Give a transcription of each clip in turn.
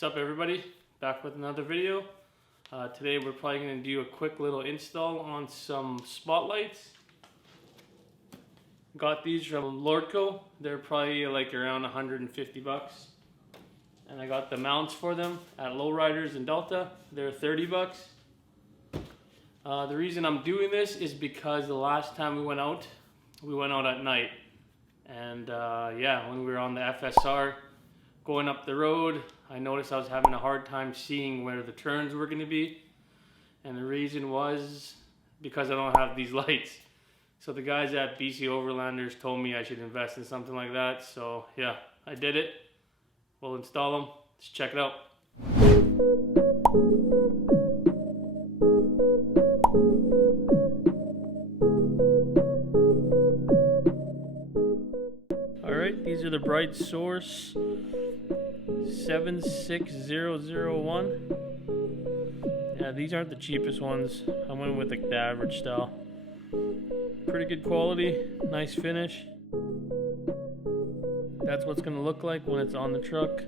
What's up everybody? Back with another video. Today we're probably going to do a quick little install on some spotlights. Got these from Lordco. They're probably like around 150 bucks. And I got the mounts for them at Lowriders in Delta. They're 30 bucks. The reason I'm doing this is because the last time we went out at night. And yeah, when we were on the FSR going up the road, I noticed I was having a hard time seeing where the turns were going to be. And the reason was because I don't have these lights. So the guys at BC Overlanders told me I should invest in something like that. So yeah, I did it. We'll install them. Let's check it out. Alright, these are the Brightsource 76001. Yeah, these aren't the cheapest ones. I went with like the average style. Pretty good quality, nice finish. That's what it's gonna look like when it's on the truck.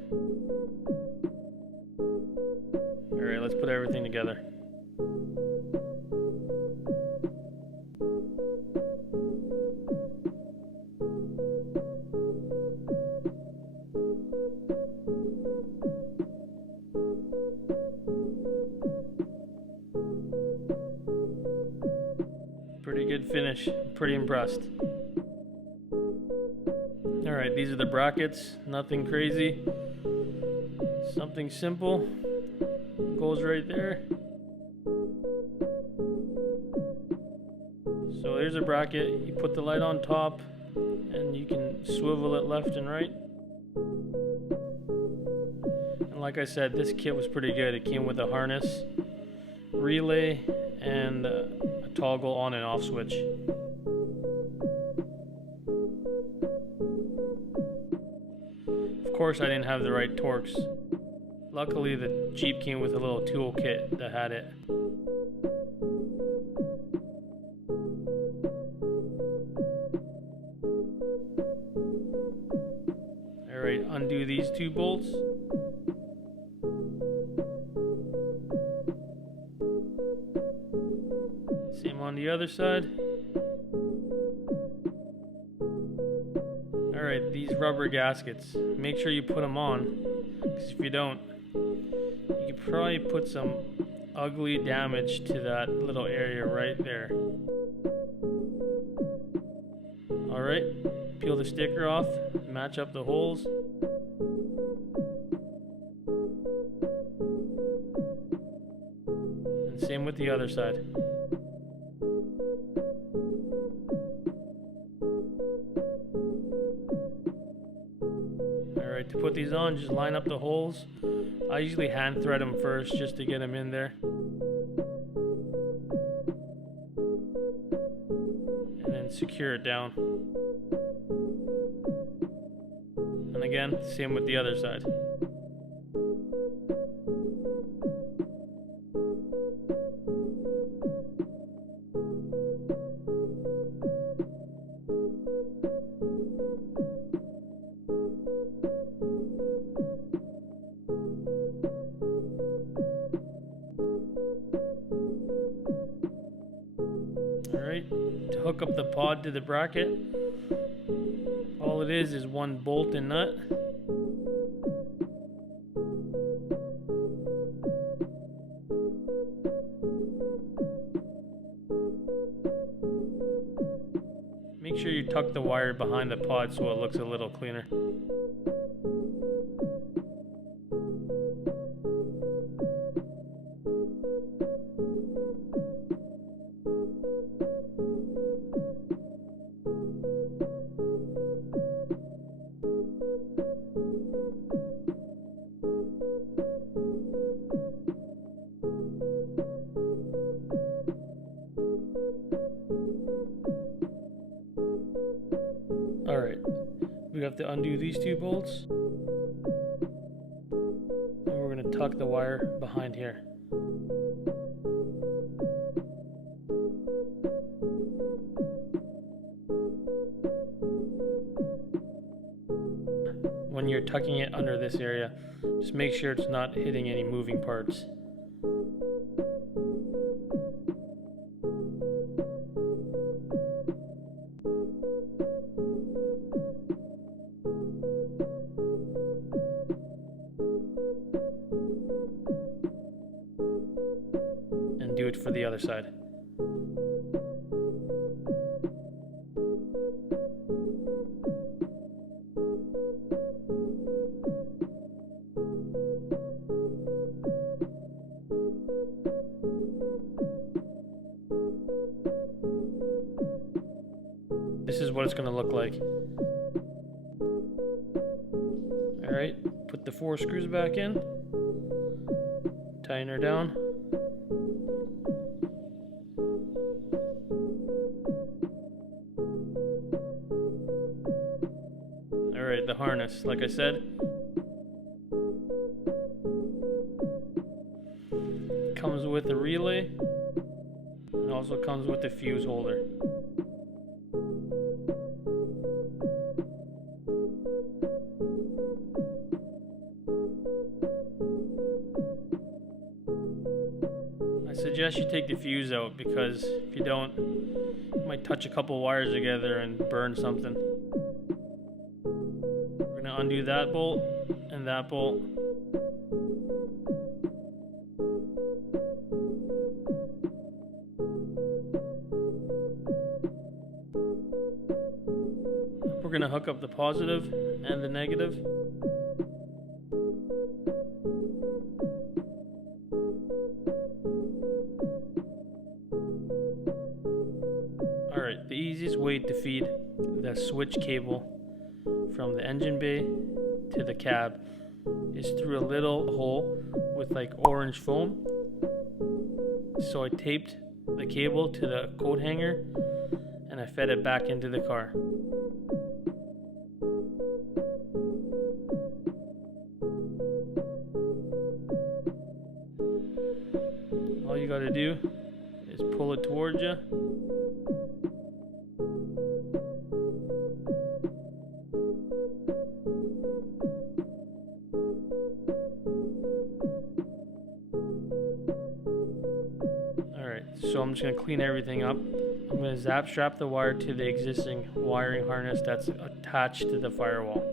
Alright, let's put everything together. Pretty good finish, pretty impressed. Alright, these are the brackets, nothing crazy. Something simple, goes right there. So there's a bracket, you put the light on top and you can swivel it left and right. And like I said, this kit was pretty good. It came with a harness, relay, and a toggle on and off switch. Of course I didn't have the right torques. Luckily the Jeep came with a little tool kit that had it. Alright, undo these two bolts. Same on the other side. Alright, these rubber gaskets, make sure you put them on, because if you don't, you could probably put some ugly damage to that little area right there. Alright, peel the sticker off, match up the holes. And same with the other side. Alright, to put these on, just line up the holes. I usually hand thread them first just to get them in there. And then secure it down. And again, same with the other side. Alright, to hook up the pod to the bracket, all it is one bolt and nut. Make sure you tuck the wire behind the pod so it looks a little cleaner. Alright, we have to undo these two bolts. And we're going to tuck the wire behind here. when you're tucking it under this area, just make sure it's not hitting any moving parts. And do it for the other side. This is what it's going to look like. Alright, put the 4 screws back in. Tighten her down. Alright, the harness, like I said, comes with a relay and also comes with a fuse holder. I suggest you take the fuse out because if you don't, you might touch a couple wires together and burn something. We're going to undo that bolt and that bolt. We're going to hook up the positive and the negative. Alright, the easiest way to feed the switch cable from the engine bay to the cab is through a little hole with like orange foam. So I taped the cable to the coat hanger and I fed it back into the car. All you gotta do is pull it towards you. Alright, so I'm just going to clean everything up. I'm going to zap strap the wire to the existing wiring harness that's attached to the firewall.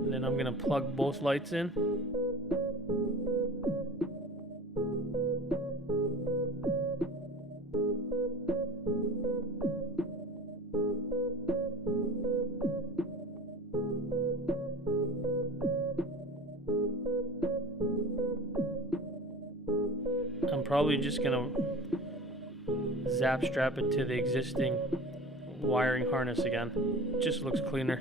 And then I'm going to plug both lights in. I'm probably just going to zap strap it to the existing wiring harness again. It just looks cleaner.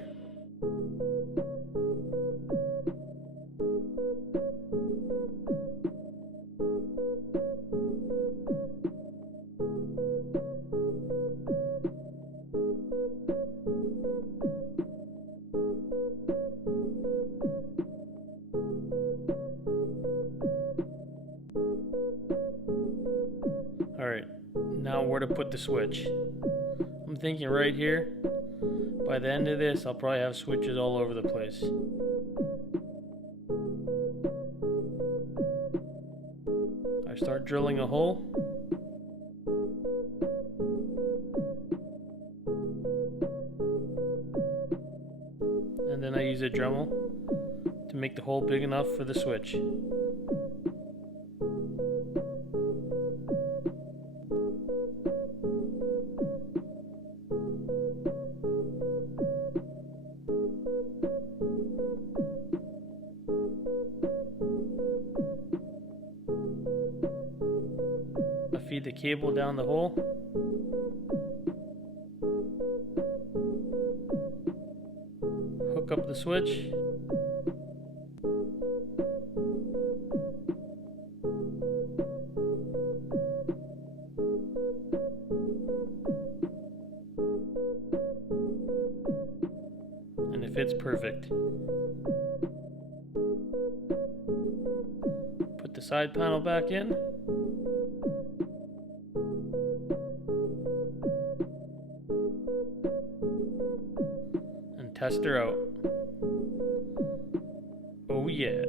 Alright, now where to put the switch. I'm thinking right here. By the end of this, I'll probably have switches all over the place. I start drilling a hole. And then I use a Dremel to make the hole big enough for the switch. I feed the cable down the hole. Hook up the switch. fits perfect. Put the side panel back in. And test her out. Oh yeah.